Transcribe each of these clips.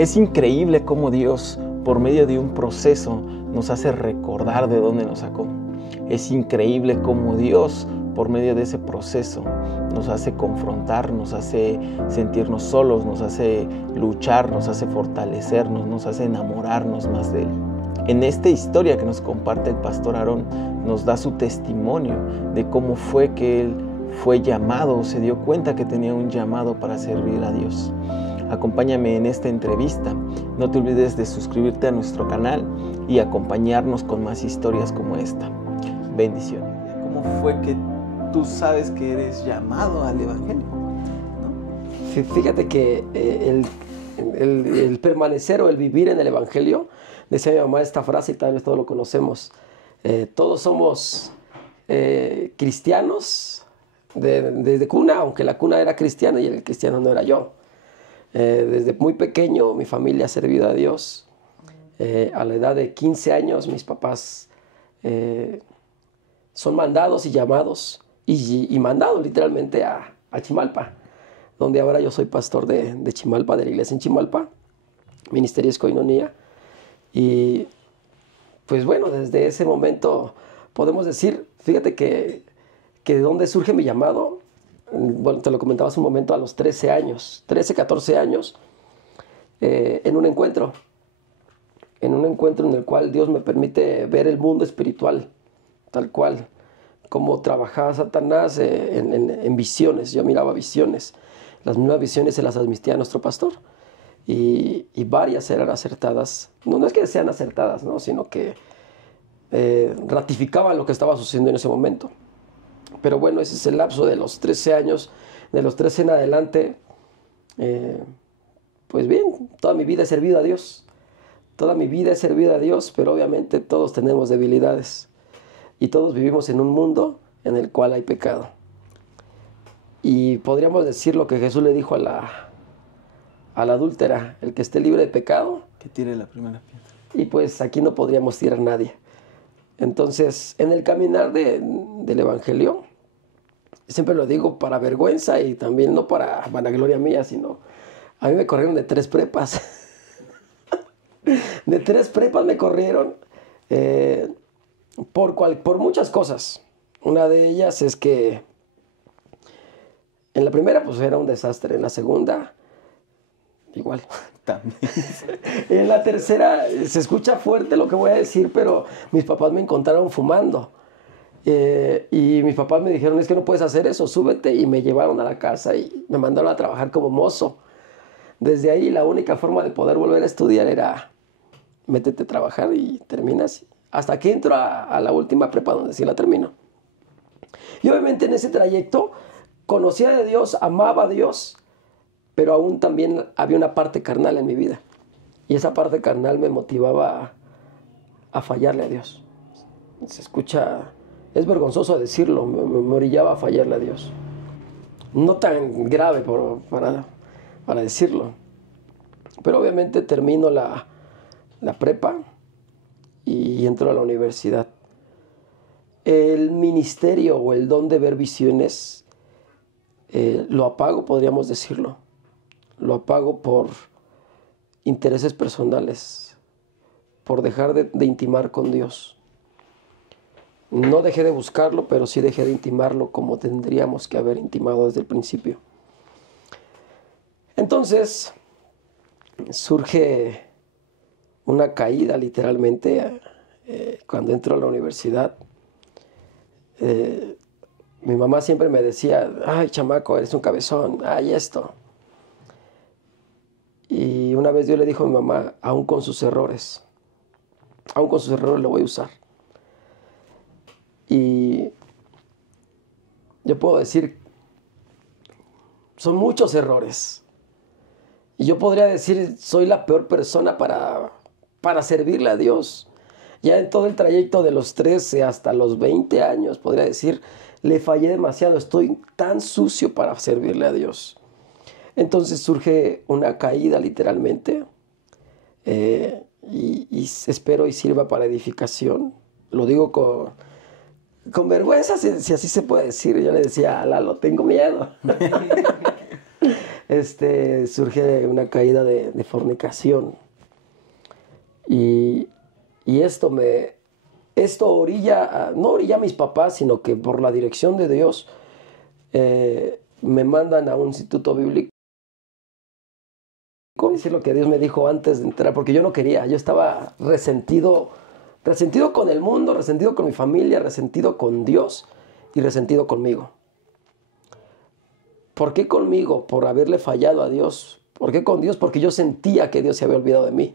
Es increíble cómo Dios, por medio de un proceso, nos hace recordar de dónde nos sacó. Es increíble cómo Dios, por medio de ese proceso, nos hace confrontar, nos hace sentirnos solos, nos hace luchar, nos hace fortalecernos, nos hace enamorarnos más de Él. En esta historia que nos comparte el pastor Aarón, nos da su testimonio de cómo fue que él fue llamado, se dio cuenta que tenía un llamado para servir a Dios. Acompáñame en esta entrevista. No te olvides de suscribirte a nuestro canal y acompañarnos con más historias como esta. Bendiciones. ¿Cómo fue que tú sabes que eres llamado al Evangelio? ¿No? Fíjate que el permanecer o el vivir en el Evangelio, decía mi mamá esta frase y tal vez todos lo conocemos. Todos somos cristianos desde cuna, aunque la cuna era cristiana y el cristiano no era yo. Desde muy pequeño mi familia ha servido a Dios. A la edad de 15 años mis papás son mandados y llamados y mandados literalmente a Chimalpa, donde ahora yo soy pastor de Chimalpa, de la iglesia en Chimalpa, Ministerio Coinonía. Y pues bueno, desde ese momento podemos decir, fíjate que de dónde surge mi llamado. Bueno, te lo comentaba hace un momento, a los 13 años, 13, 14 años, en un encuentro en el cual Dios me permite ver el mundo espiritual, tal cual, cómo trabajaba Satanás en visiones. Yo miraba visiones, las mismas visiones se las transmitía a nuestro pastor, y varias eran acertadas. No es que sean acertadas, ¿no? Sino que ratificaban lo que estaba sucediendo en ese momento. Pero bueno, ese es el lapso de los 13 años, de los 13 en adelante. Pues bien, toda mi vida he servido a Dios. Toda mi vida he servido a Dios, pero obviamente todos tenemos debilidades. Y todos vivimos en un mundo en el cual hay pecado. Y podríamos decir lo que Jesús le dijo a la adúltera: el que esté libre de pecado, que tire la primera piedra. Y pues aquí no podríamos tirar a nadie. Entonces, en el caminar del Evangelio, siempre lo digo para vergüenza y también no para vanagloria mía, sino a mí me corrieron de 3 prepas. De 3 prepas me corrieron por muchas cosas. Una de ellas es que en la primera pues era un desastre, en la segunda igual. También. En la tercera, se escucha fuerte lo que voy a decir, pero mis papás me encontraron fumando. Y mis papás me dijeron: es que no puedes hacer eso, súbete. Y me llevaron a la casa y me mandaron a trabajar como mozo. Desde ahí la única forma de poder volver a estudiar era: métete a trabajar y terminas. Hasta que entro a la última prepa, donde sí la termino. Y obviamente en ese trayecto conocía de Dios, amaba a Dios, pero aún también había una parte carnal en mi vida. Y esa parte carnal me motivaba a fallarle a Dios. Se escucha, es vergonzoso decirlo, me orillaba a fallarle a Dios. No tan grave para decirlo. Pero obviamente termino la prepa y entro a la universidad. El ministerio o el don de ver visiones lo apago, podríamos decirlo. Lo apago por intereses personales, por dejar de intimar con Dios. No dejé de buscarlo, pero sí dejé de intimarlo como tendríamos que haber intimado desde el principio. Entonces surge una caída literalmente cuando entro a la universidad. Mi mamá siempre me decía: ay, chamaco, eres un cabezón, ay, esto. Y una vez Dios le dijo a mi mamá: aún con sus errores lo voy a usar. Y yo puedo decir, son muchos errores. Y yo podría decir, soy la peor persona para servirle a Dios. Ya en todo el trayecto de los 13 hasta los 20 años, podría decir, le fallé demasiado, estoy tan sucio para servirle a Dios. Entonces surge una caída literalmente, y espero y sirva para edificación. Lo digo con vergüenza, si así se puede decir. Yo le decía a Lalo: tengo miedo. surge una caída de fornicación. Y esto no orilla a mis papás, sino que por la dirección de Dios me mandan a un instituto bíblico. Decir lo que Dios me dijo antes de entrar, porque yo no quería, yo estaba resentido con el mundo, resentido con mi familia, resentido con Dios y resentido conmigo. ¿Por qué conmigo? Por haberle fallado a Dios. ¿Por qué con Dios? Porque yo sentía que Dios se había olvidado de mí.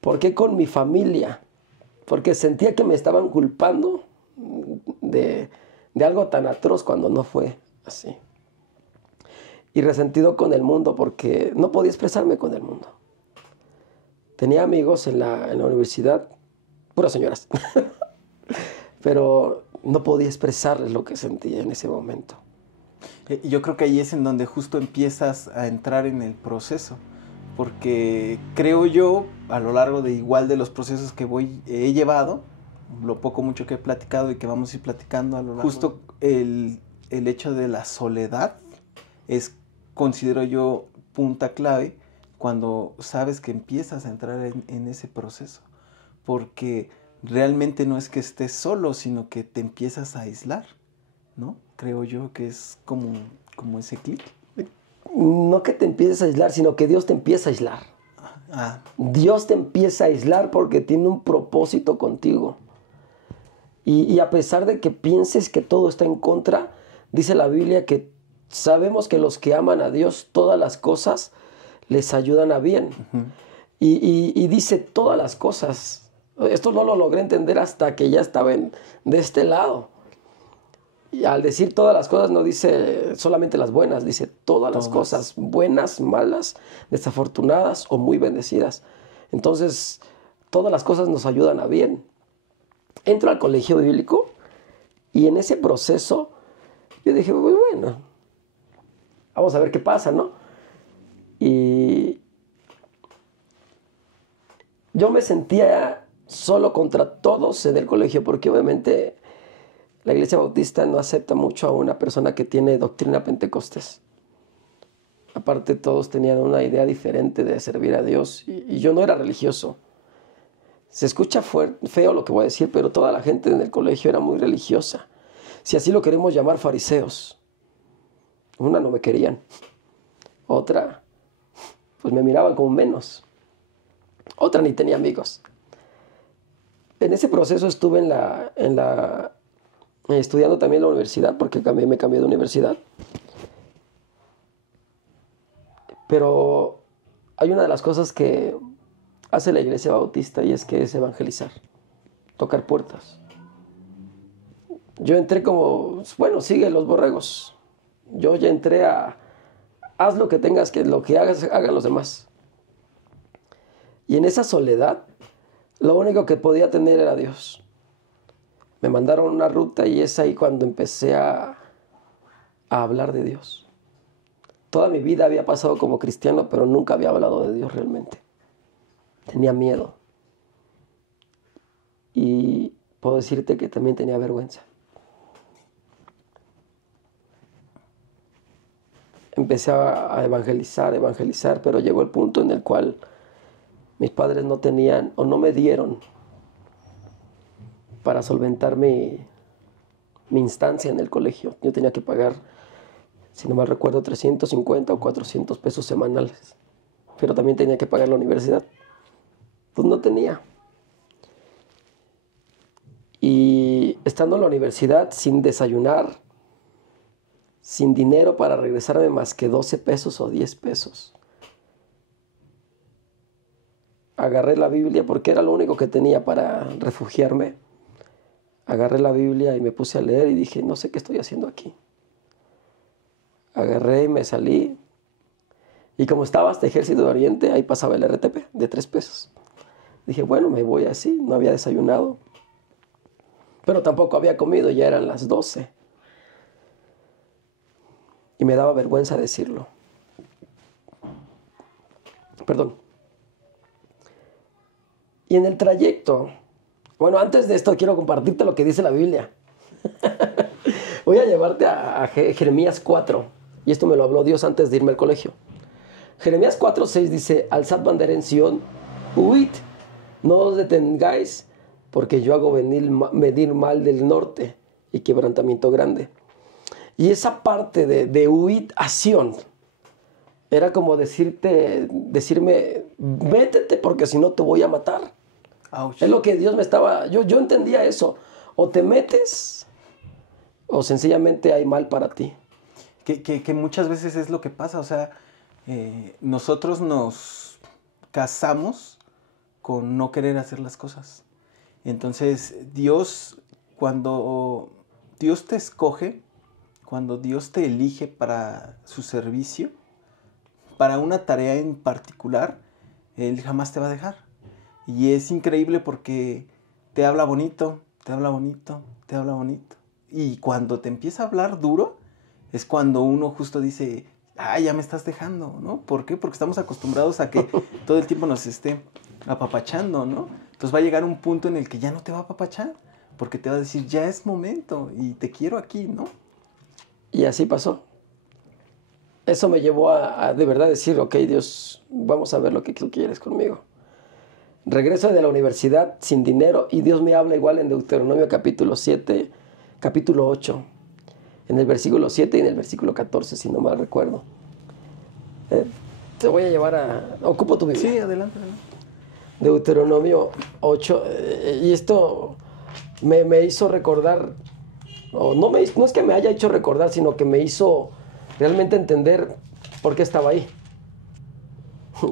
¿Por qué con mi familia? Porque sentía que me estaban culpando de algo tan atroz cuando no fue así. Y resentido con el mundo porque no podía expresarme con el mundo. Tenía amigos en la universidad, puras señoras, pero no podía expresarles lo que sentía en ese momento. Yo creo que ahí es en donde justo empiezas a entrar en el proceso, porque creo yo, a lo largo de igual de los procesos que he llevado, lo poco mucho que he platicado y que vamos a ir platicando a lo largo, justo el hecho de la soledad es, considero yo, punta clave cuando sabes que empiezas a entrar en ese proceso, porque realmente no es que estés solo, sino que te empiezas a aislar, ¿no? Creo yo que es como ese clic. No que te empieces a aislar, sino que Dios te empieza a aislar. Dios te empieza a aislar porque tiene un propósito contigo. Y a pesar de que pienses que todo está en contra, dice la Biblia que sabemos que los que aman a Dios, todas las cosas les ayudan a bien. Uh-huh. Y dice todas las cosas. Esto no lo logré entender hasta que ya estaba de este lado. Y al decir todas las cosas no dice solamente las buenas, dice todas las cosas, buenas, malas, desafortunadas o muy bendecidas. Entonces, todas las cosas nos ayudan a bien. Entro al colegio bíblico y en ese proceso yo dije, pues bueno, vamos a ver qué pasa, ¿no? Y yo me sentía solo contra todos en el colegio porque obviamente la Iglesia Bautista no acepta mucho a una persona que tiene doctrina pentecostés. Aparte, todos tenían una idea diferente de servir a Dios y yo no era religioso. Se escucha feo lo que voy a decir, pero toda la gente en el colegio era muy religiosa. Si así lo queremos llamar, fariseos. Una, no me querían. Otra, pues me miraban como menos. Otra, ni tenía amigos. En ese proceso estuve estudiando también en la universidad, porque me cambié de universidad. Pero hay una de las cosas que hace la Iglesia Bautista y es que es evangelizar, tocar puertas. Yo entré como, bueno, sigue los borregos. Yo ya entré haz lo que tengas, que lo que hagas, hagan los demás. Y en esa soledad, lo único que podía tener era Dios. Me mandaron una ruta y es ahí cuando empecé a hablar de Dios. Toda mi vida había pasado como cristiano, pero nunca había hablado de Dios realmente. Tenía miedo. Y puedo decirte que también tenía vergüenza. Empecé a evangelizar, pero llegó el punto en el cual mis padres no tenían o no me dieron para solventar mi instancia en el colegio. Yo tenía que pagar, si no mal recuerdo, 350 o 400 pesos semanales. Pero también tenía que pagar la universidad. Pues no tenía. Y estando en la universidad sin desayunar, sin dinero para regresarme más que 12 pesos o 10 pesos. Agarré la Biblia porque era lo único que tenía para refugiarme. Agarré la Biblia y me puse a leer y dije, no sé qué estoy haciendo aquí. Agarré y me salí. Y como estaba hasta Ejército de Oriente, ahí pasaba el RTP de 3 pesos. Dije, bueno, me voy así. No había desayunado. Pero tampoco había comido, ya eran las 12. Y me daba vergüenza decirlo. Perdón. Y en el trayecto, bueno, antes de esto quiero compartirte lo que dice la Biblia. Voy a llevarte a Jeremías 4. Y esto me lo habló Dios antes de irme al colegio. Jeremías 4:6 dice, alzad bandera en Sión, huid, no os detengáis, porque yo hago venir mal del norte y quebrantamiento grande. Y esa parte de huid a Sión era como decirme, métete porque si no te voy a matar. Ouch. Es lo que Dios me estaba... Yo entendía eso. O te metes o sencillamente hay mal para ti. Que muchas veces es lo que pasa. O sea, nosotros nos casamos con no querer hacer las cosas. Entonces, cuando Dios te escoge, cuando Dios te elige para su servicio, para una tarea en particular, Él jamás te va a dejar. Y es increíble porque te habla bonito, te habla bonito, te habla bonito. Y cuando te empieza a hablar duro, es cuando uno justo dice, ya me estás dejando, ¿no? ¿Por qué? Porque estamos acostumbrados a que todo el tiempo nos esté apapachando, ¿no? Entonces va a llegar un punto en el que ya no te va a apapachar, porque te va a decir, ya es momento y te quiero aquí, ¿no? Y así pasó. Eso me llevó a de verdad decir, ok, Dios, vamos a ver lo que tú quieres conmigo. Regreso de la universidad sin dinero y Dios me habla igual en Deuteronomio capítulo 8, en el versículo 7 y en el versículo 14, si no mal recuerdo. Te voy a llevar ocupo tu Biblia. Sí, adelante. Deuteronomio 8, y esto me hizo recordar, no es que me haya hecho recordar, sino que me hizo realmente entender por qué estaba ahí.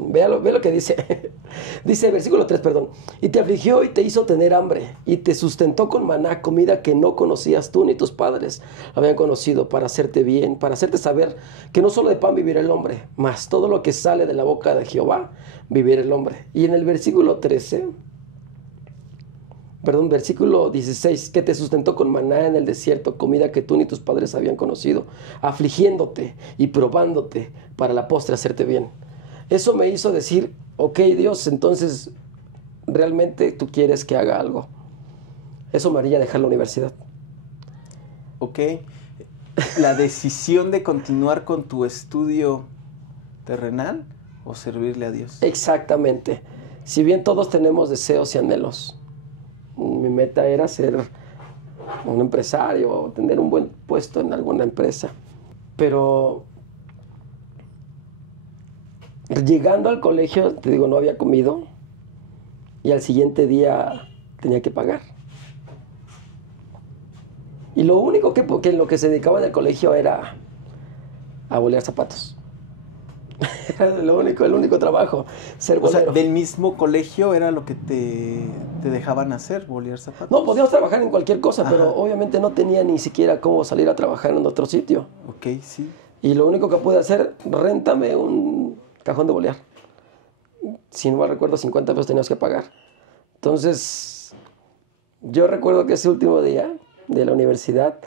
Ve lo que dice. Dice, versículo 3, perdón. Y te afligió y te hizo tener hambre, y te sustentó con maná, comida que no conocías tú ni tus padres habían conocido, para hacerte bien, para hacerte saber que no solo de pan vivirá el hombre, mas todo lo que sale de la boca de Jehová vivirá el hombre. Y en el versículo 16, que te sustentó con maná en el desierto, comida que tú ni tus padres habían conocido, afligiéndote y probándote para la postre hacerte bien. Eso me hizo decir, ok, Dios, entonces realmente tú quieres que haga algo. Eso me haría dejar la universidad. Ok. La decisión de continuar con tu estudio terrenal o servirle a Dios. Exactamente. Si bien todos tenemos deseos y anhelos, mi meta era ser un empresario o tener un buen puesto en alguna empresa. Pero llegando al colegio, te digo, no había comido y al siguiente día tenía que pagar. Y lo único que en lo que se dedicaba en el colegio era a bolear zapatos. Era el único trabajo, ser bolero. O sea, del mismo colegio era lo que te dejaban hacer, bolear zapatos. No, podíamos trabajar en cualquier cosa, Ajá. pero obviamente no tenía ni siquiera cómo salir a trabajar en otro sitio. Ok, sí. Y lo único que pude hacer, réntame un cajón de bolear. Si no me recuerdo, 50 pesos teníamos que pagar. Entonces, yo recuerdo que ese último día de la universidad,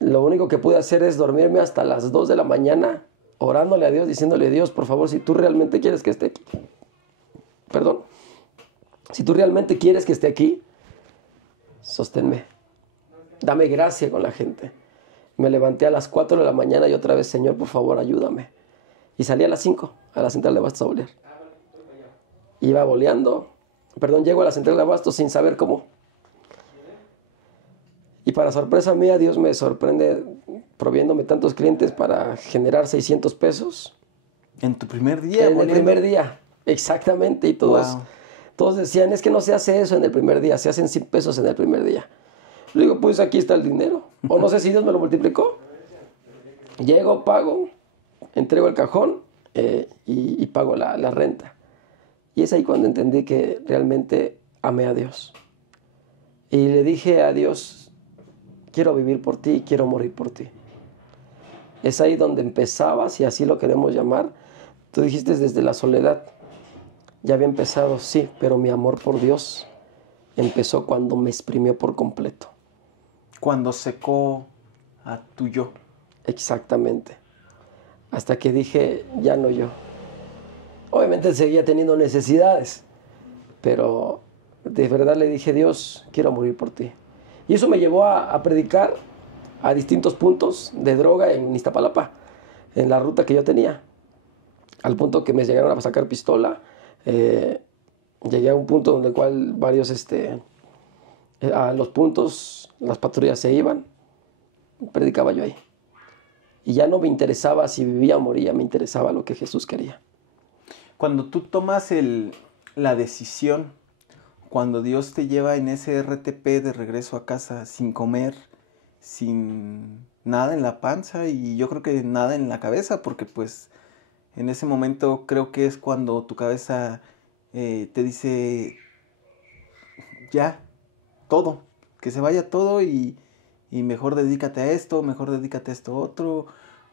lo único que pude hacer es dormirme hasta las 2 de la mañana, orándole a Dios, diciéndole a Dios, por favor, si tú realmente quieres que esté aquí, si tú realmente quieres que esté aquí, sosténme, dame gracia con la gente. Me levanté a las 4 de la mañana y otra vez, Señor, por favor, ayúdame. Y salí a las 5 a la central de abastos a bolear. Iba boleando, llego a la central de abastos sin saber cómo. Y para sorpresa mía, Dios me sorprende proviéndome tantos clientes para generar 600 pesos. ¿En tu primer día? En el primer día, exactamente. Y todos decían, es que no se hace eso en el primer día, se hacen 100 pesos en el primer día. Le digo, pues aquí está el dinero. O no sé si Dios me lo multiplicó. Llego, pago, entrego el cajón y pago la renta. Y es ahí cuando entendí que realmente amé a Dios. Y le dije a Dios, quiero vivir por ti y quiero morir por ti. Es ahí donde empezaba, si así lo queremos llamar. Tú dijiste desde la soledad. Ya había empezado, sí, pero mi amor por Dios empezó cuando me exprimió por completo. Cuando secó a tu yo. Exactamente. Hasta que dije, ya no yo. Obviamente seguía teniendo necesidades, pero de verdad le dije, Dios, quiero morir por ti. Y eso me llevó a predicar a distintos puntos de droga en Iztapalapa, en la ruta que yo tenía. Al punto que me llegaron a sacar pistola. Llegué a un punto donde cual varios, a los puntos, las patrullas se iban. Predicaba yo ahí. Y ya no me interesaba si vivía o moría, me interesaba lo que Jesús quería. Cuando tú tomas la decisión, cuando Dios te lleva en ese RTP de regreso a casa sin comer, sin nada en la panza y yo creo que nada en la cabeza, porque pues en ese momento creo que es cuando tu cabeza te dice ya, todo, que se vaya todo y mejor dedícate a esto, mejor dedícate a esto otro,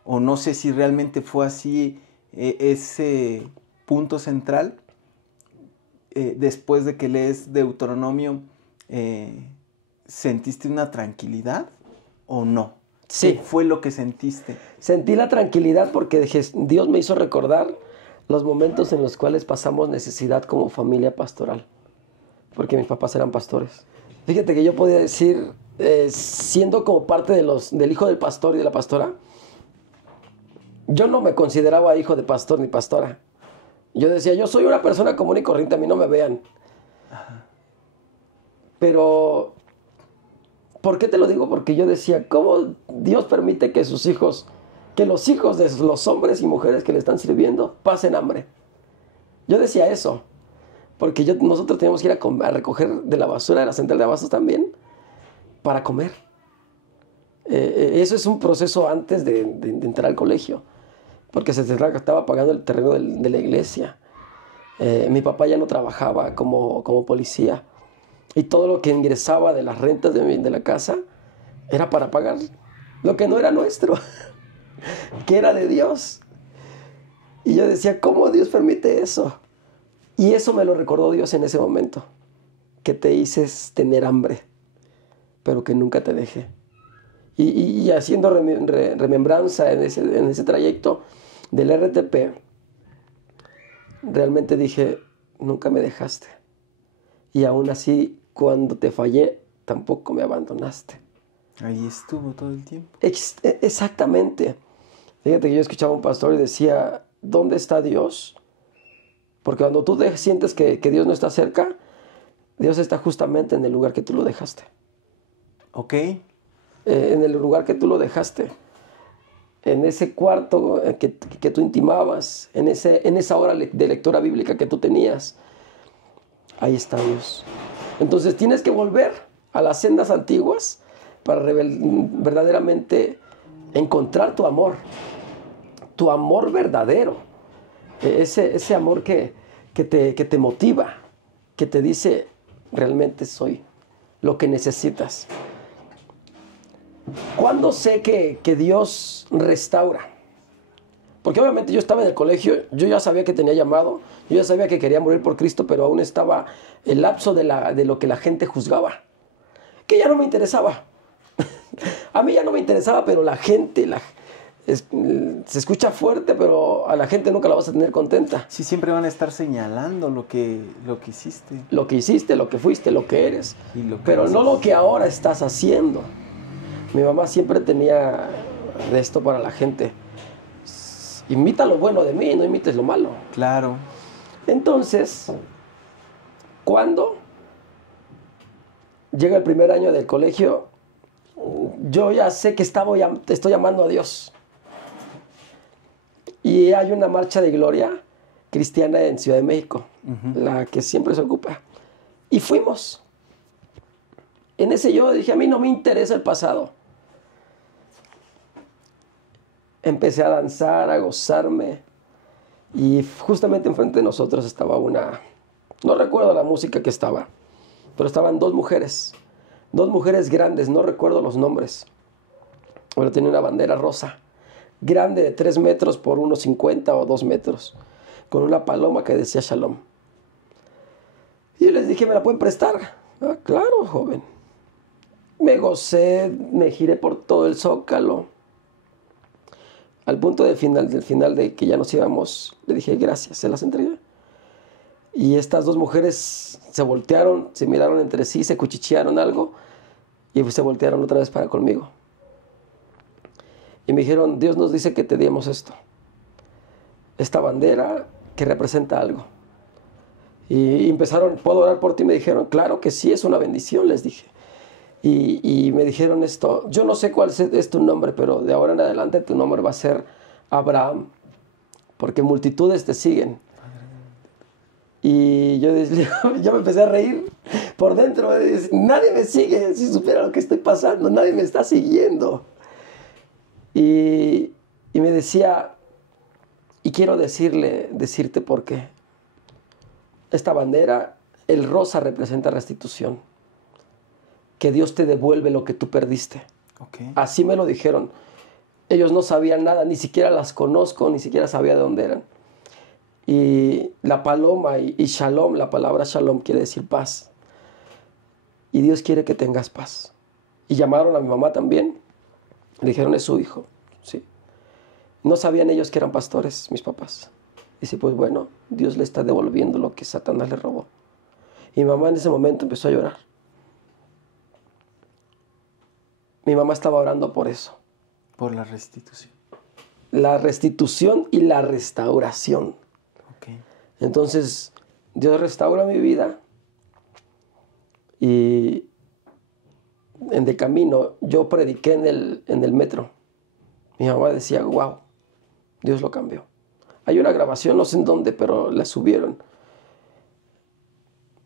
o no sé si realmente fue así ese punto central. Después de que lees Deuteronomio, ¿sentiste una tranquilidad o no? Sí. ¿Qué fue lo que sentiste? Sentí la tranquilidad porque Dios me hizo recordar los momentos en los cuales pasamos necesidad como familia pastoral, porque mis papás eran pastores. Fíjate que yo podía decir, siendo como parte del hijo del pastor y de la pastora, yo no me consideraba hijo de pastor ni pastora. Yo decía, yo soy una persona común y corriente, a mí no me vean. Ajá. Pero, ¿por qué te lo digo? Porque yo decía, ¿cómo Dios permite que sus hijos, que los hijos de los hombres y mujeres que le están sirviendo pasen hambre? Yo decía eso, porque nosotros teníamos que ir a recoger de la basura de la central de abastos también para comer. Eso es un proceso antes de entrar al colegio, porque se estaba pagando el terreno de la iglesia. Mi papá ya no trabajaba como policía y todo lo que ingresaba de las rentas de la casa era para pagar lo que no era nuestro, que era de Dios. Y yo decía, ¿cómo Dios permite eso? Y eso me lo recordó Dios en ese momento, que te hices tener hambre, pero que nunca te dejé. Y haciendo remembranza en ese trayecto del RTP, realmente dije, nunca me dejaste. Y aún así, cuando te fallé, tampoco me abandonaste. Ahí estuvo todo el tiempo. Exactamente. Fíjate que yo escuchaba a un pastor y decía, ¿dónde está Dios? Porque cuando tú sientes que Dios no está cerca, Dios está justamente en el lugar que tú lo dejaste. Ok. En el lugar que tú lo dejaste. En ese cuarto que tú intimabas, en esa hora de lectura bíblica que tú tenías, ahí está Dios. Entonces tienes que volver a las sendas antiguas para verdaderamente encontrar tu amor verdadero, ese amor que te motiva, que te dice, realmente soy lo que necesitas. ¿Cuándo sé que Dios restaura? Porque obviamente yo estaba en el colegio, yo ya sabía que tenía llamado, yo ya sabía que quería morir por Cristo, pero aún estaba el lapso de lo que la gente juzgaba, que ya no me interesaba. A mí ya no me interesaba, pero la gente, se escucha fuerte, pero a la gente nunca la vas a tener contenta. Sí, siempre van a estar señalando lo que hiciste. Lo que hiciste, lo que fuiste, lo que eres, pero haces. No lo que ahora estás haciendo. Mi mamá siempre tenía esto para la gente. Imita lo bueno de mí, no imites lo malo. Claro. Entonces, cuando llega el primer año del colegio, yo ya sé que estoy llamando a Dios. Y hay una marcha de gloria cristiana en Ciudad de México, la que siempre se ocupa. Y fuimos. En ese yo dije, a mí no me interesa el pasado. Empecé a danzar, a gozarme. Y justamente enfrente de nosotros estaba no recuerdo la música que estaba, pero estaban dos mujeres grandes, no recuerdo los nombres. Pero tenía una bandera rosa, grande de 3 metros por 1,50 o 2 metros, con una paloma que decía Shalom. Y yo les dije, ¿me la pueden prestar? Ah, claro, joven. Me gocé, me giré por todo el Zócalo. Al punto del final de que ya nos íbamos, le dije gracias, se las entregué. Y estas dos mujeres se voltearon, se miraron entre sí, se cuchichearon algo y se voltearon otra vez para conmigo. y me dijeron, Dios nos dice que te demos esto. Esta bandera que representa algo. Y empezaron, ¿puedo orar por ti? Me dijeron, claro que sí, es una bendición, les dije. Y me dijeron esto, yo no sé cuál es tu nombre, pero de ahora en adelante tu nombre va a ser Abraham, porque multitudes te siguen. Y yo me empecé a reír por dentro. Nadie me sigue, si supiera lo que estoy pasando, nadie me está siguiendo. Y me decía, y quiero decirte por qué. Esta bandera, el rosa representa restitución. Que Dios te devuelve lo que tú perdiste. Okay. Así me lo dijeron. Ellos no sabían nada, ni siquiera las conozco, ni siquiera sabía de dónde eran. Y la paloma y shalom, la palabra shalom quiere decir paz. Y Dios quiere que tengas paz. Y llamaron a mi mamá también. Le dijeron, es su hijo. Sí. No sabían ellos que eran pastores, mis papás. Dice, pues bueno, Dios le está devolviendo lo que Satanás le robó. Y mi mamá en ese momento empezó a llorar. Mi mamá estaba orando por eso. Por la restitución. La restitución y la restauración. Okay. Entonces, Dios restaura mi vida. Y de camino, yo prediqué en el metro. Mi mamá decía, wow, Dios lo cambió. Hay una grabación, no sé en dónde, pero la subieron.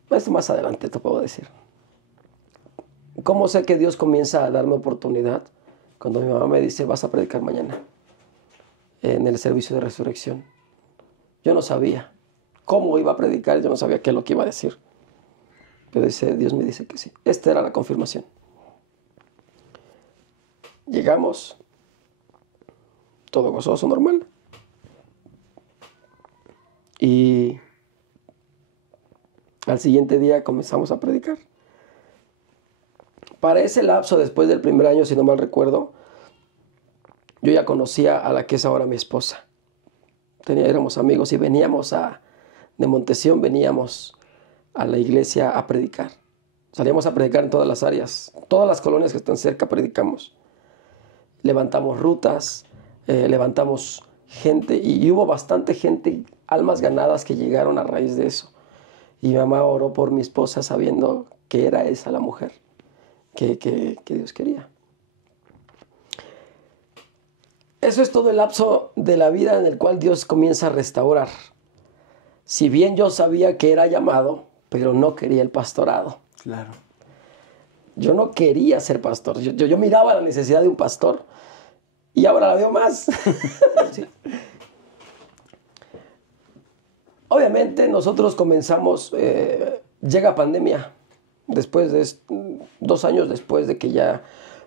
Esto más adelante te puedo decir. ¿Cómo sé que Dios comienza a darme oportunidad? Cuando mi mamá me dice, vas a predicar mañana en el servicio de resurrección. Yo no sabía cómo iba a predicar, yo no sabía qué es lo que iba a decir. Pero Dios me dice que sí. Esta era la confirmación. Llegamos, todo gozoso, normal. Y al siguiente día comenzamos a predicar. Para ese lapso, después del primer año, si no mal recuerdo, yo ya conocía a la que es ahora mi esposa. Éramos amigos y de Montesión veníamos a la iglesia a predicar. Salíamos a predicar en todas las áreas. Todas las colonias que están cerca predicamos. Levantamos rutas, levantamos gente y hubo bastante gente, almas ganadas que llegaron a raíz de eso. Y mi mamá oró por mi esposa sabiendo que era esa la mujer que Dios quería. Eso es todo el lapso de la vida en el cual Dios comienza a restaurar. Si bien yo sabía que era llamado, pero no quería el pastorado. Claro. Yo no quería ser pastor. Yo miraba la necesidad de un pastor y ahora la veo más. Sí. Obviamente nosotros comenzamos, llega pandemia, después de 2 años después de que ya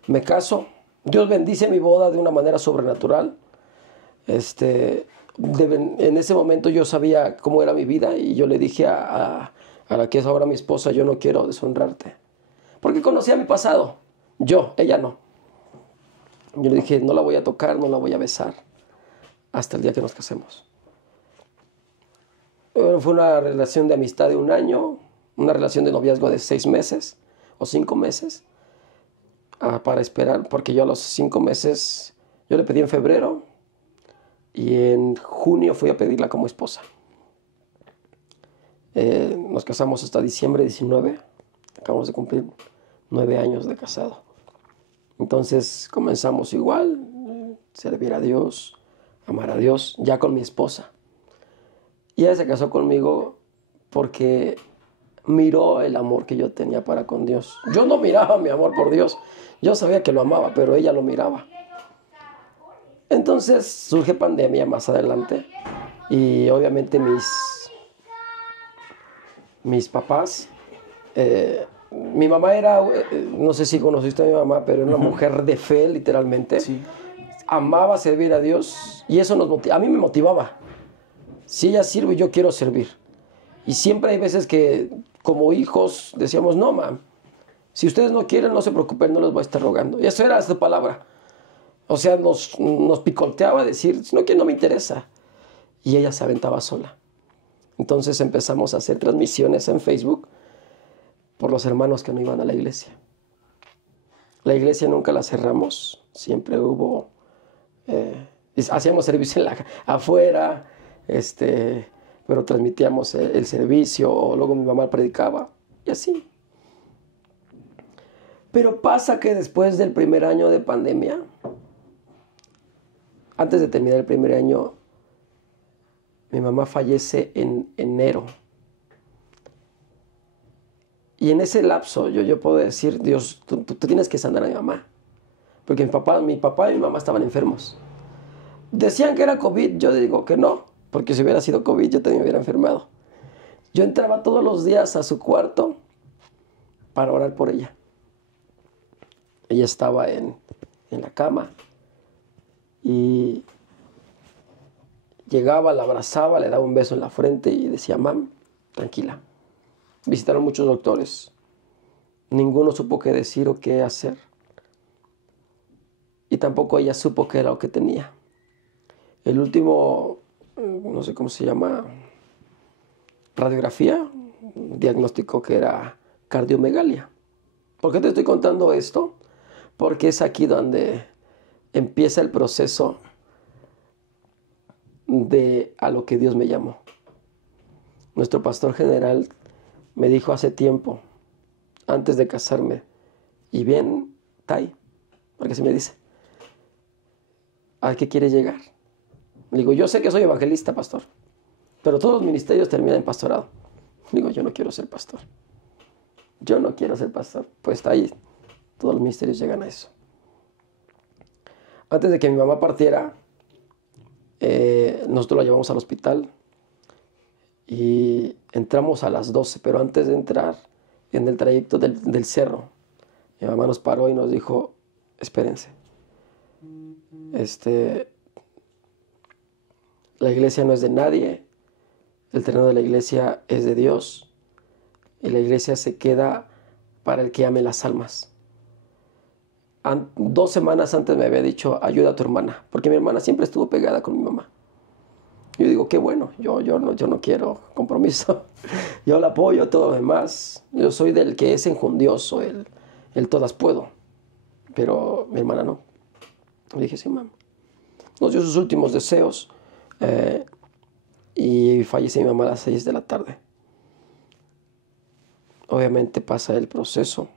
me caso. Dios bendice mi boda de una manera sobrenatural. En ese momento yo sabía cómo era mi vida y yo le dije a la que es ahora mi esposa, yo no quiero deshonrarte. Porque conocía mi pasado. Ella no. Yo le dije, no la voy a tocar, no la voy a besar hasta el día que nos casemos. Fue una relación de amistad de 1 año, una relación de noviazgo de 6 meses o 5 meses para esperar, porque yo a los 5 meses, yo le pedí en febrero y en junio fui a pedirla como esposa. Nos casamos hasta diciembre 19, acabamos de cumplir 9 años de casado. Entonces comenzamos igual, servir a Dios, amar a Dios, ya con mi esposa. Y ella se casó conmigo porque miró el amor que yo tenía para con Dios. Yo no miraba mi amor por Dios, yo sabía que lo amaba, pero ella lo miraba. Entonces surge pandemia más adelante y obviamente mis papás, mi mamá era, no sé si conociste a mi mamá, pero era una mujer de fe, literalmente. Sí. Amaba servir a Dios y eso a mí me motivaba. Si ella sirve, yo quiero servir. Y siempre hay veces que, como hijos, decíamos, no, mam, si ustedes no quieren, no se preocupen, no les voy a estar rogando. Y eso era su palabra. O sea, nos picoteaba a decir, no, que no me interesa. Y ella se aventaba sola. Entonces empezamos a hacer transmisiones en Facebook por los hermanos que no iban a la iglesia. La iglesia nunca la cerramos, siempre hubo Hacíamos servicio afuera, pero transmitíamos el servicio, o luego mi mamá predicaba, y así. Pero pasa que después del primer año de pandemia, antes de terminar el primer año, mi mamá fallece en enero. Y en ese lapso yo puedo decir, Dios, tú tienes que sanar a mi mamá. Porque mi papá y mi mamá estaban enfermos. Decían que era COVID, yo digo que no, porque si hubiera sido COVID yo también me hubiera enfermado. Yo entraba todos los días a su cuarto para orar por ella. Ella estaba en la cama y llegaba, la abrazaba, le daba un beso en la frente y decía, mam, tranquila. Visitaron muchos doctores. Ninguno supo qué decir o qué hacer. Y tampoco ella supo qué era lo que tenía. El último, no sé cómo se llama, radiografía, diagnóstico que era cardiomegalia. ¿Por qué te estoy contando esto? Porque es aquí donde empieza el proceso de a lo que Dios me llamó. Nuestro pastor general me dijo hace tiempo, antes de casarme, y bien, Tai, porque así me dice, ¿a qué quieres llegar? Le digo, yo sé que soy evangelista, pastor, pero todos los ministerios terminan en pastorado. Le digo, yo no quiero ser pastor. Yo no quiero ser pastor. Pues está ahí, todos los ministerios llegan a eso. Antes de que mi mamá partiera, nosotros la llevamos al hospital y entramos a las 12, pero antes de entrar, en el trayecto del cerro, mi mamá nos paró y nos dijo, espérense, la iglesia no es de nadie, el terreno de la iglesia es de Dios, y la iglesia se queda para el que ame las almas. 2 semanas antes me había dicho, ayuda a tu hermana, porque mi hermana siempre estuvo pegada con mi mamá. Yo digo, qué bueno, yo no quiero compromiso. Yo la apoyo, todo lo demás. Yo soy del que es enjundioso, el todas puedo. Pero mi hermana no. Le dije, sí, mamá. Nos dio sus últimos deseos y fallece mi mamá a las 6 de la tarde. Obviamente pasa el proceso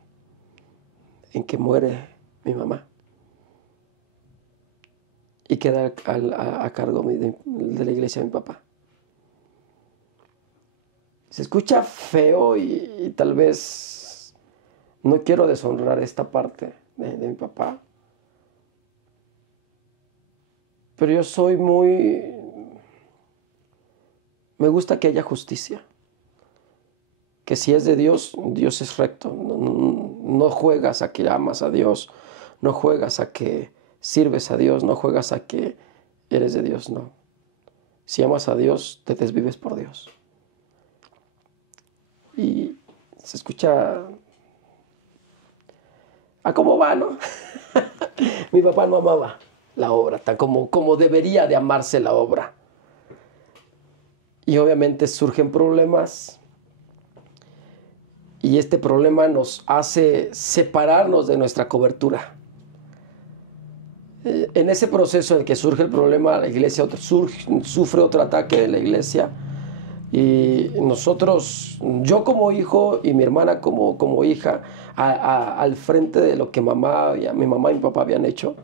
en que muere mi mamá. Y queda a cargo de la iglesia de mi papá. Se escucha feo y tal vez no quiero deshonrar esta parte de mi papá. Pero yo soy me gusta que haya justicia. Que si es de Dios, Dios es recto. No juegas a que amas a Dios. No juegas a que sirves a Dios, no juegas a que eres de Dios, no. Si amas a Dios, te desvives por Dios. Y se escucha a cómo va, ¿no? Mi papá no amaba la obra, tan como debería de amarse la obra. Y obviamente surgen problemas. Y este problema nos hace separarnos de nuestra cobertura. En ese proceso en el que surge el problema, la iglesia sufre otro ataque de la iglesia. Y nosotros, yo como hijo y mi hermana como hija, al frente de lo que mi mamá y mi papá habían hecho,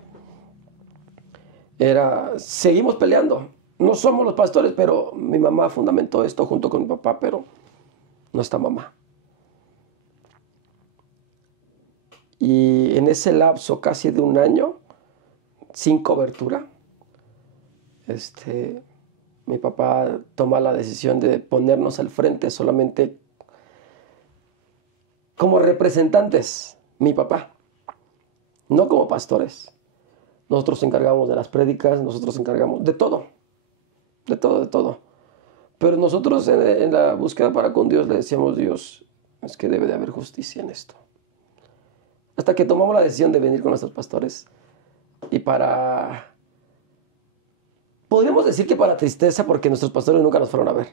seguimos peleando. No somos los pastores, pero mi mamá fundamentó esto junto con mi papá, pero no está mamá. Y en ese lapso casi de 1 año, sin cobertura, mi papá toma la decisión de ponernos al frente solamente como representantes, mi papá, no como pastores. Nosotros nos encargamos de las prédicas, nosotros nos encargamos de todo. Pero nosotros en la búsqueda para con Dios le decíamos, Dios, es que debe de haber justicia en esto. Hasta que tomamos la decisión de venir con nuestros pastores. Y podríamos decir que para tristeza, porque nuestros pastores nunca nos fueron a ver.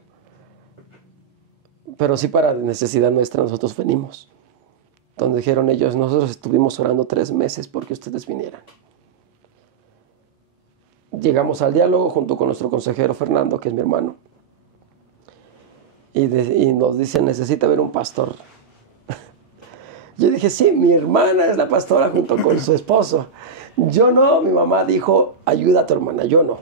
Pero sí para necesidad nuestra nosotros venimos. Donde dijeron ellos, nosotros estuvimos orando 3 meses porque ustedes vinieran. llegamos al diálogo junto con nuestro consejero Fernando, que es mi hermano. Y nos dice, necesita ver un pastor. Yo dije, sí, mi hermana es la pastora junto con su esposo. Yo no, mi mamá dijo, ayuda a tu hermana, yo no.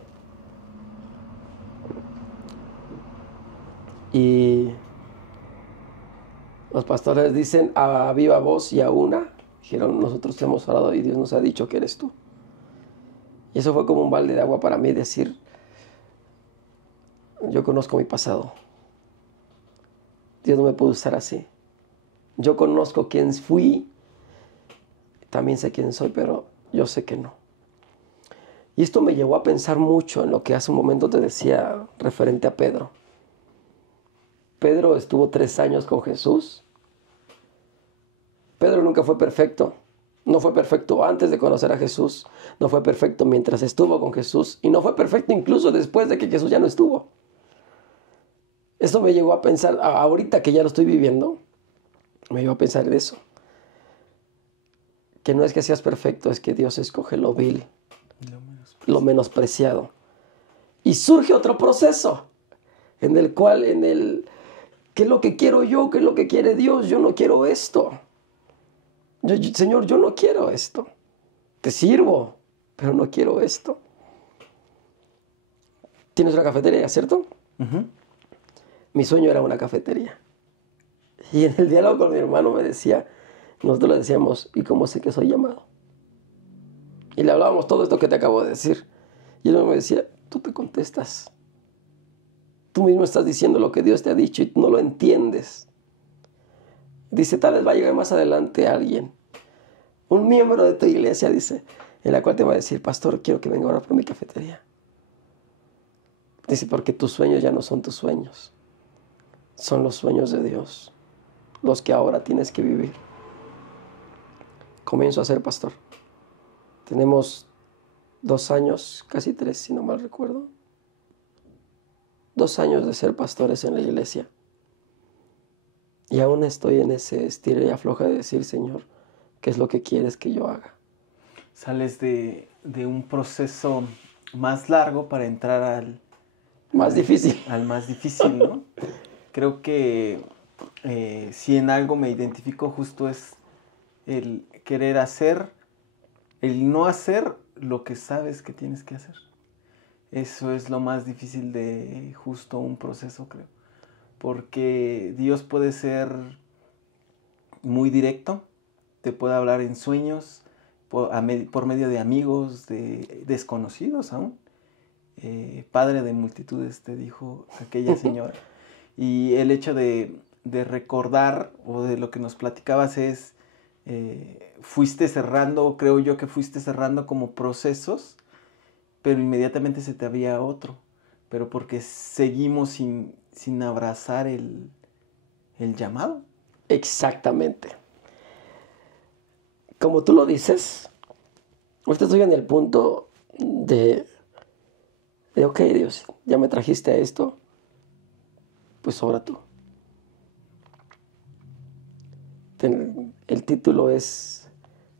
Y los pastores dicen a viva voz y a una, dijeron, nosotros te hemos orado y Dios nos ha dicho que eres tú. Y eso fue como un balde de agua para mí, decir, yo conozco mi pasado. Dios no me pudo usar así. Yo conozco quién fui, también sé quién soy, pero yo sé que no. Y esto me llevó a pensar mucho en lo que hace un momento te decía referente a Pedro. Pedro estuvo 3 años con Jesús. Pedro nunca fue perfecto. No fue perfecto antes de conocer a Jesús. No fue perfecto mientras estuvo con Jesús. Y no fue perfecto incluso después de que Jesús ya no estuvo. Esto me llevó a pensar, ahorita que ya lo estoy viviendo, me llevó a pensar en eso. Que no es que seas perfecto, es que Dios escoge lo vil, lo menospreciado. Y surge otro proceso, en el cual, ¿qué es lo que quiero yo? ¿Qué es lo que quiere Dios? Yo no quiero esto. Señor, yo no quiero esto. Te sirvo, pero no quiero esto. Tienes una cafetería, ¿cierto? Uh-huh. Mi sueño era una cafetería. Y en el diálogo con mi hermano me decía, nosotros le decíamos, ¿y cómo sé que soy llamado? Y le hablábamos todo esto que te acabo de decir. Y él me decía, tú te contestas. Tú mismo estás diciendo lo que Dios te ha dicho y tú no lo entiendes. Dice, tal vez va a llegar más adelante alguien, un miembro de tu iglesia, dice, en la cual te va a decir, pastor, quiero que venga ahora por mi cafetería. Dice, porque tus sueños ya no son tus sueños. Son los sueños de Dios, los que ahora tienes que vivir. Comienzo a ser pastor. Tenemos 2 años, casi 3, si no mal recuerdo. 2 años de ser pastores en la iglesia. Y aún estoy en ese estira y afloja de decir, Señor, ¿qué es lo que quieres que yo haga? Sales de un proceso más largo para entrar al más difícil. Al más difícil, ¿no? Creo que si en algo me identifico justo es el querer hacer, el no hacer lo que sabes que tienes que hacer. Eso es lo más difícil de justo un proceso, creo. Porque Dios puede ser muy directo, te puede hablar en sueños, por medio de amigos, de desconocidos aún. Padre de multitudes, te dijo aquella señora. Y el hecho de recordar, o de lo que nos platicabas es, fuiste cerrando, creo yo que fuiste cerrando como procesos, pero inmediatamente se te había otro. Pero porque seguimos sin abrazar el llamado. Exactamente. Como tú lo dices, ahorita estoy en el punto de ok, Dios, ya me trajiste a esto, pues ahora tú. El título es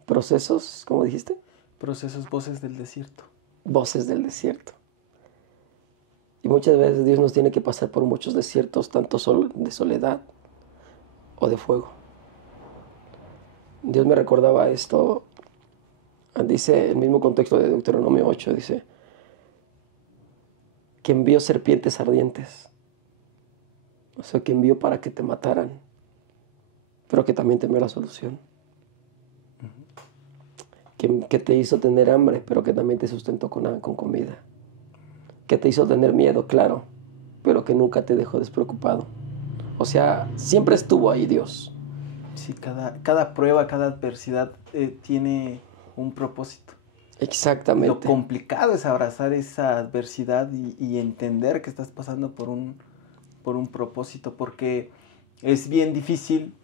Procesos, ¿cómo dijiste? Procesos, voces del desierto. Voces del desierto. Y muchas veces Dios nos tiene que pasar por muchos desiertos, tanto de soledad o de fuego. Dios me recordaba esto, dice el mismo contexto de Deuteronomio 8, dice que envió serpientes ardientes. O sea, que envió para que te mataran, pero que también te envió la solución. Que te hizo tener hambre, pero que también te sustentó con comida. Que te hizo tener miedo, claro, pero que nunca te dejó despreocupado. O sea, siempre estuvo ahí Dios. Sí, cada prueba, cada adversidad tiene un propósito. Exactamente. Lo complicado es abrazar esa adversidad y entender que estás pasando por un propósito, porque es bien difícil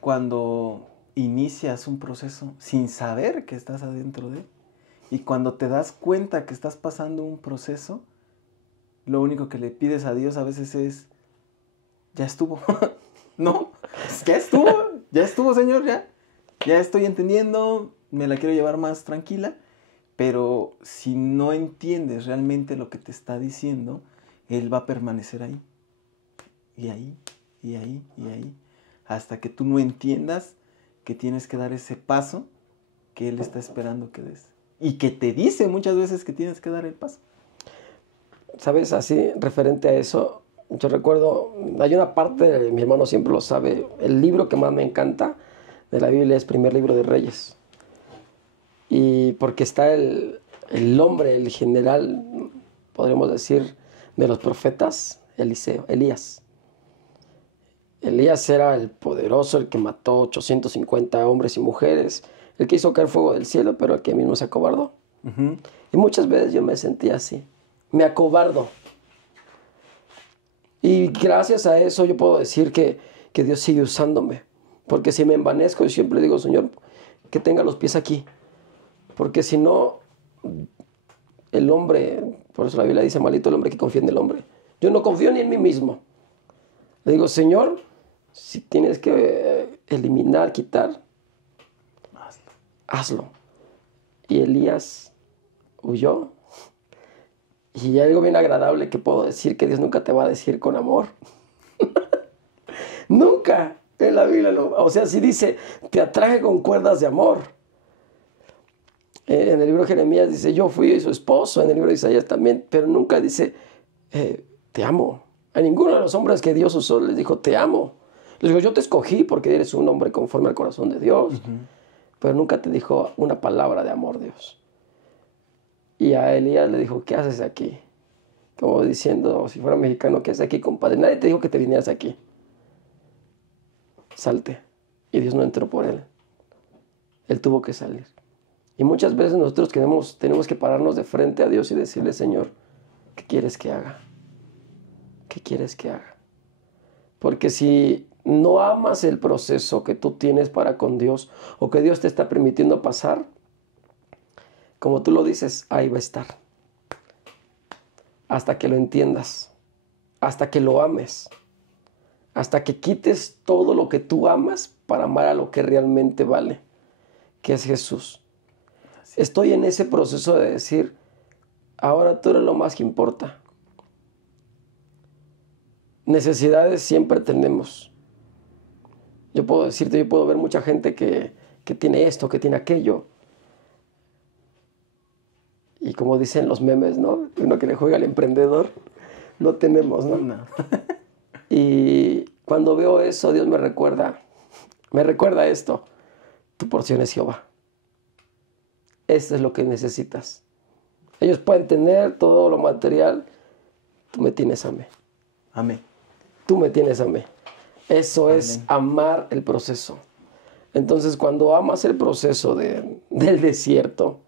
cuando inicias un proceso sin saber que estás adentro de él. Y cuando te das cuenta que estás pasando un proceso, lo único que le pides a Dios a veces es, ya estuvo. No, ya estuvo, Señor, ya estoy entendiendo, me la quiero llevar más tranquila, Pero si no entiendes realmente lo que te está diciendo, Él va a permanecer ahí. Y ahí, y ahí, y ahí. Hasta que tú no entiendas que tienes que dar ese paso que Él está esperando que des. Y que te dice muchas veces que tienes que dar el paso. ¿Sabes? Así, referente a eso, yo recuerdo, hay una parte, mi hermano siempre lo sabe, el libro que más me encanta de la Biblia es Primer Libro de Reyes. Y porque está el hombre, el general, podríamos decir, de los profetas, Elías. Elías era el poderoso, el que mató 850 hombres y mujeres, el que hizo caer fuego del cielo, pero el que mismo se acobardó. Uh-huh. Y muchas veces yo me sentía así, me acobardo. Y gracias a eso yo puedo decir que Dios sigue usándome. Porque si me envanezco, yo siempre digo, Señor, que tenga los pies aquí. Porque si no, el hombre, por eso la Biblia dice, maldito el hombre que confía en el hombre. Yo no confío ni en mí mismo. Le digo, Señor, si tienes que eliminar, quitar, hazlo. Y Elías huyó. Y algo bien agradable que puedo decir, que Dios nunca te va a decir con amor. Nunca en la Biblia. O sea, si dice, te atraje con cuerdas de amor. En el libro de Jeremías dice, yo fui su esposo. En el libro de Isaías también. Pero nunca dice, te amo. A ninguno de los hombres que Dios usó les dijo, te amo. Les dijo, yo te escogí porque eres un hombre conforme al corazón de Dios. Uh-huh. Pero nunca te dijo una palabra de amor, Dios. Y a Elías le dijo, ¿qué haces aquí? Como diciendo, si fuera mexicano, ¿qué haces aquí, compadre? Nadie te dijo que te vinieras aquí. Salte. Y Dios no entró por él. Él tuvo que salir. Y muchas veces nosotros tenemos que pararnos de frente a Dios y decirle, Señor, ¿qué quieres que haga? ¿Qué quieres que haga? Porque si no amas el proceso que tú tienes para con Dios o que Dios te está permitiendo pasar, como tú lo dices, ahí va a estar. Hasta que lo entiendas, hasta que lo ames, hasta que quites todo lo que tú amas para amar a lo que realmente vale, que es Jesús. Estoy en ese proceso de decir, ahora tú eres lo más que importa. Necesidades siempre tenemos. Yo puedo decirte, yo puedo ver mucha gente que tiene esto, que tiene aquello. Y como dicen los memes, ¿no? Uno que le juega al emprendedor, no tenemos, ¿no? No. Y cuando veo eso, Dios me recuerda esto. Tu porción es Jehová. Esto es lo que necesitas. Ellos pueden tener todo lo material. Tú me tienes a mí. Amén. Tú me tienes a mí. Eso Amén. Es amar el proceso. Entonces, cuando amas el proceso del desierto,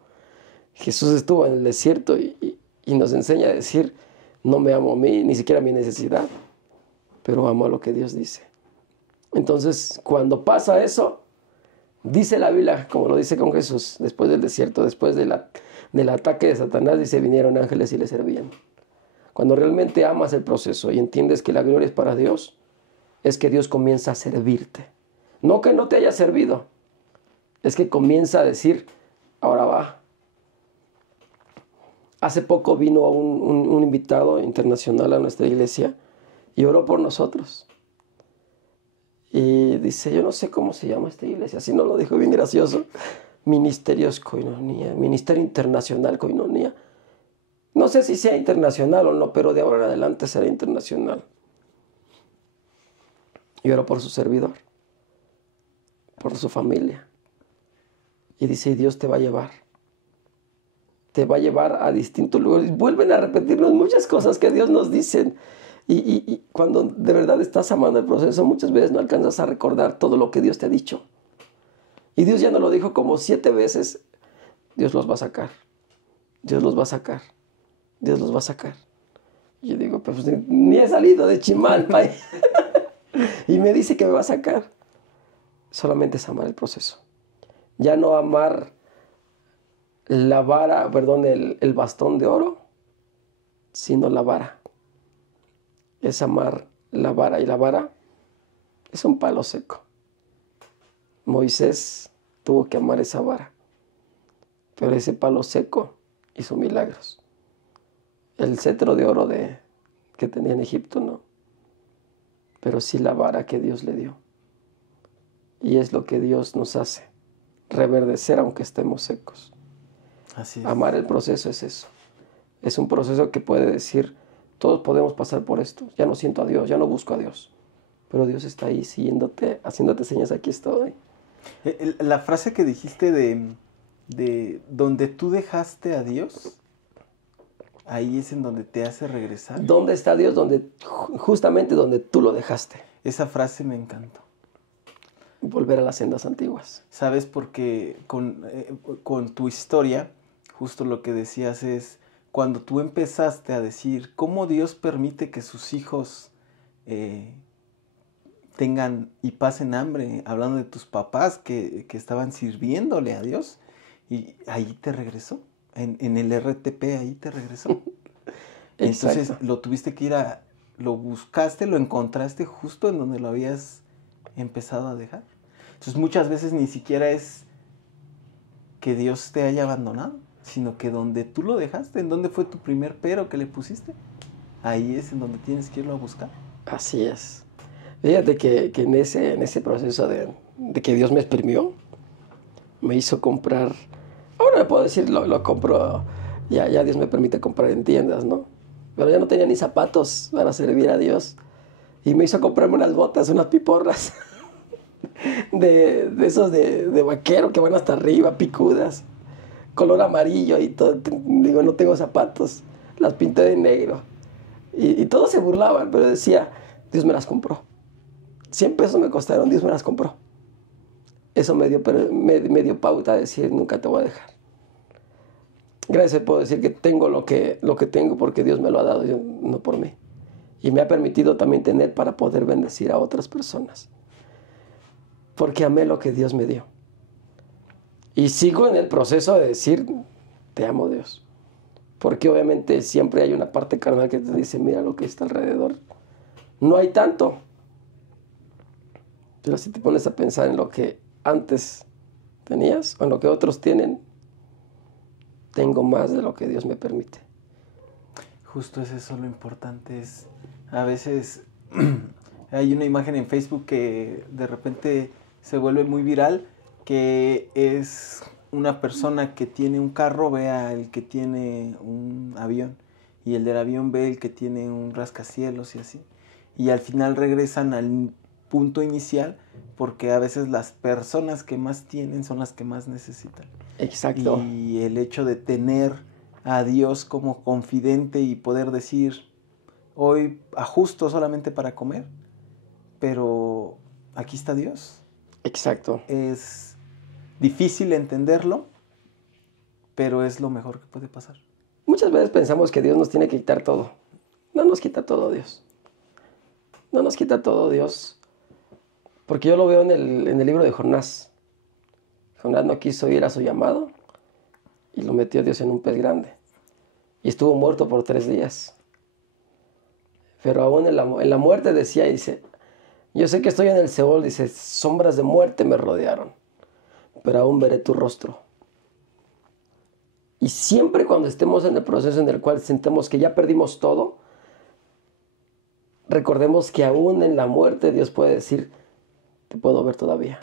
Jesús estuvo en el desierto y nos enseña a decir, no me amo a mí, ni siquiera a mi necesidad, pero amo a lo que Dios dice. Entonces, cuando pasa eso, dice la Biblia, como lo dice con Jesús, después del desierto, después del ataque de Satanás, dice, vinieron ángeles y le servían. Cuando realmente amas el proceso y entiendes que la gloria es para Dios, es que Dios comienza a servirte. No que no te haya servido, es que comienza a decir, ahora va. Hace poco vino un invitado internacional a nuestra iglesia y oró por nosotros. Y dice, yo no sé cómo se llama esta iglesia, así no lo dijo, bien gracioso. Ministerios Koinonia, Ministerio Internacional Koinonia. No sé si sea internacional o no, pero de ahora en adelante será internacional. Y oró por su servidor, por su familia. Y dice, y Dios te va a llevar. Te va a llevar a distintos lugares. Vuelven a repetirnos muchas cosas que Dios nos dice. Y cuando de verdad estás amando el proceso, muchas veces no alcanzas a recordar todo lo que Dios te ha dicho. Y Dios ya nos lo dijo como 7 veces. Dios los va a sacar. Dios los va a sacar. Dios los va a sacar. Y yo digo, pues ni he salido de Chimalpa. Y me dice que me va a sacar. Solamente es amar el proceso. Ya no amar la vara, perdón, el bastón de oro, sino la vara. Es amar la vara. Y la vara es un palo seco. Moisés tuvo que amar esa vara. pero ese palo seco hizo milagros. El cetro de oro que tenía en Egipto no, pero sí la vara que Dios le dio. Y es lo que Dios nos hace, reverdecer aunque estemos secos. Así es. Amar el proceso es eso. Es un proceso que puede decir, todos podemos pasar por esto. Ya no siento a Dios, ya no busco a Dios. Pero Dios está ahí siguiéndote, haciéndote señas, aquí estoy. La frase que dijiste de donde tú dejaste a Dios, ahí es en donde te hace regresar. ¿Dónde está Dios? Justamente donde tú lo dejaste. Esa frase me encantó. Volver a las sendas antiguas. ¿Sabes? Porque con tu historia, justo lo que decías es, cuando tú empezaste a decir cómo Dios permite que sus hijos tengan y pasen hambre, hablando de tus papás que estaban sirviéndole a Dios, y ahí te regresó, en el RTP ahí te regresó. Entonces lo tuviste que lo buscaste, lo encontraste justo en donde lo habías empezado a dejar. Entonces muchas veces ni siquiera es que Dios te haya abandonado, sino que donde tú lo dejaste, en donde fue tu primer pero que le pusiste, ahí es en donde tienes que irlo a buscar. Así es. Fíjate que en ese proceso de que Dios me exprimió, me hizo comprar, ahora le puedo decir, lo compro, ya Dios me permite comprar en tiendas, ¿no? Pero ya no tenía ni zapatos para servir a Dios. Y me hizo comprarme unas botas, unas piporras, de esos de vaquero que van hasta arriba, picudas, color amarillo y todo. Digo, no tengo zapatos, las pinté de negro. Y todos se burlaban, pero decía, Dios me las compró. 100 pesos me costaron, Dios me las compró. Eso me dio pauta a decir, nunca te voy a dejar. Gracias puedo decir que tengo lo que tengo porque Dios me lo ha dado, no por mí. Y me ha permitido también tener para poder bendecir a otras personas. Porque amé lo que Dios me dio. Y sigo en el proceso de decir, te amo Dios. Porque obviamente siempre hay una parte carnal que te dice, mira lo que está alrededor. No hay tanto. Pero si te pones a pensar en lo que antes tenías o en lo que otros tienen, tengo más de lo que Dios me permite. Justo es eso lo importante. A veces hay una imagen en Facebook que de repente se vuelve muy viral, que es una persona que tiene un carro ve al que tiene un avión, y el del avión ve el que tiene un rascacielos y así. Y al final regresan al punto inicial, porque a veces las personas que más tienen son las que más necesitan. Exacto. Y el hecho de tener a Dios como confidente y poder decir, hoy ajusto solamente para comer, pero aquí está Dios. Exacto. Es difícil entenderlo, pero es lo mejor que puede pasar. Muchas veces pensamos que Dios nos tiene que quitar todo. No nos quita todo Dios. No nos quita todo Dios. Porque yo lo veo en el libro de Jonás. Jonás no quiso ir a su llamado y lo metió Dios en un pez grande. Y estuvo muerto por 3 días. Pero aún en la muerte dice, yo sé que estoy en el Seol, dice, sombras de muerte me rodearon, pero aún veré tu rostro. Y siempre cuando estemos en el proceso en el cual sentemos que ya perdimos todo, recordemos que aún en la muerte Dios puede decir, te puedo ver todavía.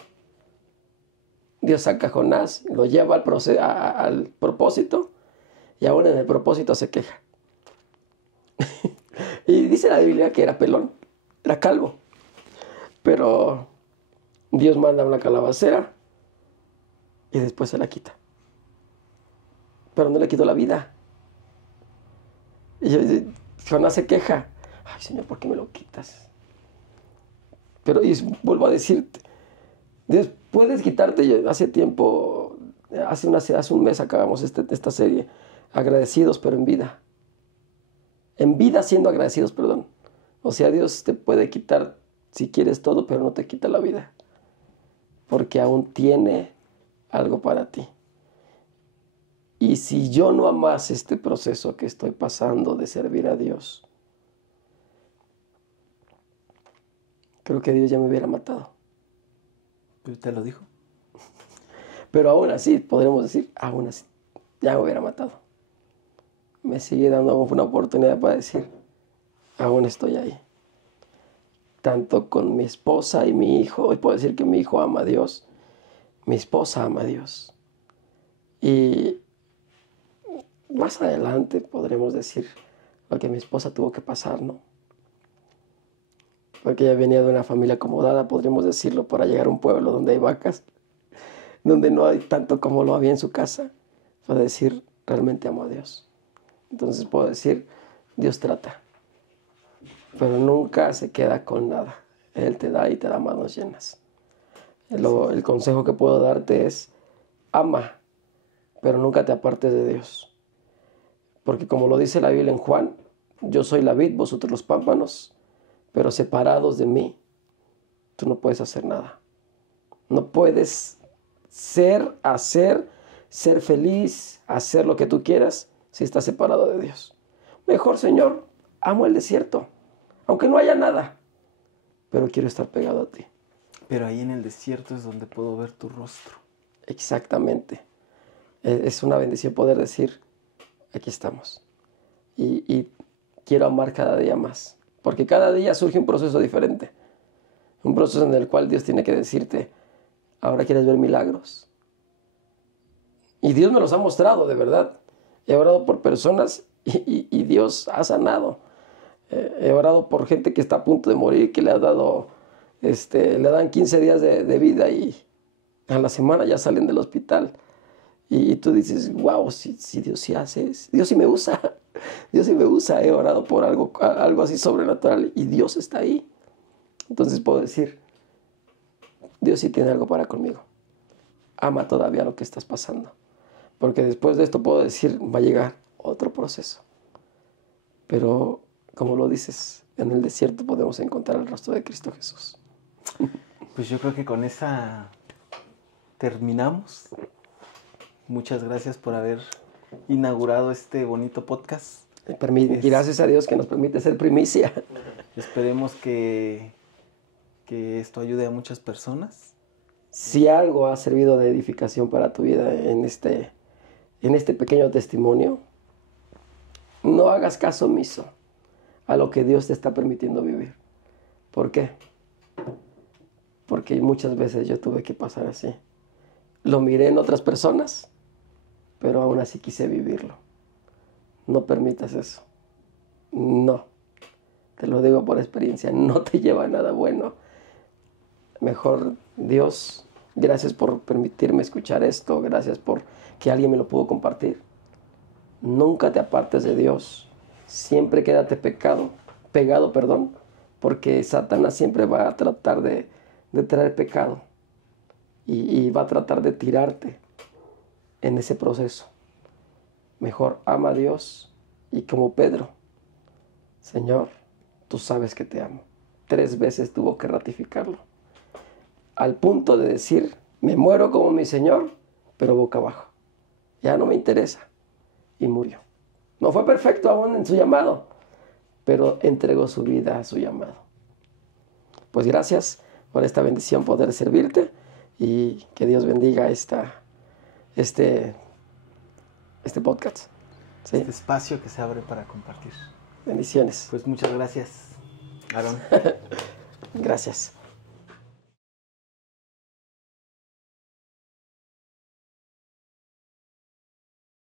Dios saca a Jonás, lo lleva al propósito, y aún en el propósito se queja. Y dice la Biblia que era pelón, era calvo. Pero Dios manda una calabacera y después se la quita. Pero no le quitó la vida. Y Jonás se queja. Ay, Señor, ¿por qué me lo quitas? Pero vuelvo a decirte, Dios, puedes quitarte. Hace tiempo, hace un mes acabamos esta serie, agradecidos pero en vida. En vida siendo agradecidos, perdón. O sea, Dios te puede quitar si quieres todo, pero no te quita la vida. Porque aún tiene algo para ti. Y si yo no amase este proceso que estoy pasando de servir a Dios, creo que Dios ya me hubiera matado. Pero te lo dijo. Pero aún así, podremos decir, aún así, ya me hubiera matado. Me sigue dando una oportunidad para decir, aún estoy ahí. Tanto con mi esposa y mi hijo. Hoy puedo decir que mi hijo ama a Dios. Mi esposa ama a Dios. Y más adelante podremos decir lo que mi esposa tuvo que pasar, ¿no? Porque ella venía de una familia acomodada, podríamos decirlo, para llegar a un pueblo donde hay vacas, donde no hay tanto como lo había en su casa, para decir, realmente amo a Dios. Entonces puedo decir, Dios trata, pero nunca se queda con nada. Él te da y te da manos llenas. El consejo que puedo darte es, ama, pero nunca te apartes de Dios. Porque como lo dice la Biblia en Juan, yo soy la vid, vosotros los pámpanos, pero separados de mí, tú no puedes hacer nada. No puedes ser feliz, hacer lo que tú quieras si estás separado de Dios. Mejor, Señor, amo el desierto, aunque no haya nada, pero quiero estar pegado a ti. Pero ahí en el desierto es donde puedo ver tu rostro. Exactamente. Es una bendición poder decir, aquí estamos. Y quiero amar cada día más. Porque cada día surge un proceso diferente. Un proceso en el cual Dios tiene que decirte, ahora quieres ver milagros. Y Dios me los ha mostrado, de verdad. He orado por personas y Dios ha sanado. He orado por gente que está a punto de morir, que le dan 15 días de vida y a la semana ya salen del hospital. Y tú dices, wow, si Dios sí hace eso. Dios sí me usa. Dios sí me usa. He orado por algo así sobrenatural y Dios está ahí. Entonces puedo decir, Dios sí tiene algo para conmigo. Ama todavía lo que estás pasando. Porque después de esto puedo decir, va a llegar otro proceso. Pero, como lo dices, en el desierto podemos encontrar el rostro de Cristo Jesús. Pues yo creo que con esa terminamos. Muchas gracias por haber inaugurado este bonito podcast. Y gracias a Dios que nos permite ser primicia. Esperemos que esto ayude a muchas personas. Si algo ha servido de edificación para tu vida en este pequeño testimonio, no hagas caso omiso a lo que Dios te está permitiendo vivir. ¿Por qué? Porque muchas veces yo tuve que pasar así. Lo miré en otras personas, pero aún así quise vivirlo. No permitas eso. No. Te lo digo por experiencia, no te lleva a nada bueno. Mejor, Dios, gracias por permitirme escuchar esto, gracias por que alguien me lo pudo compartir. Nunca te apartes de Dios. Siempre quédate pegado, porque Satanás siempre va a tratar de traer pecado y va a tratar de tirarte en ese proceso. Mejor ama a Dios y como Pedro, Señor, tú sabes que te amo. 3 veces tuvo que ratificarlo. Al punto de decir, me muero como mi Señor, pero boca abajo. Ya no me interesa. Y murió. No fue perfecto aún en su llamado, pero entregó su vida a su llamado. Pues gracias por esta bendición poder servirte y que Dios bendiga este podcast. ¿Sí? Este espacio que se abre para compartir. Bendiciones. Pues muchas gracias, Aarón. Gracias.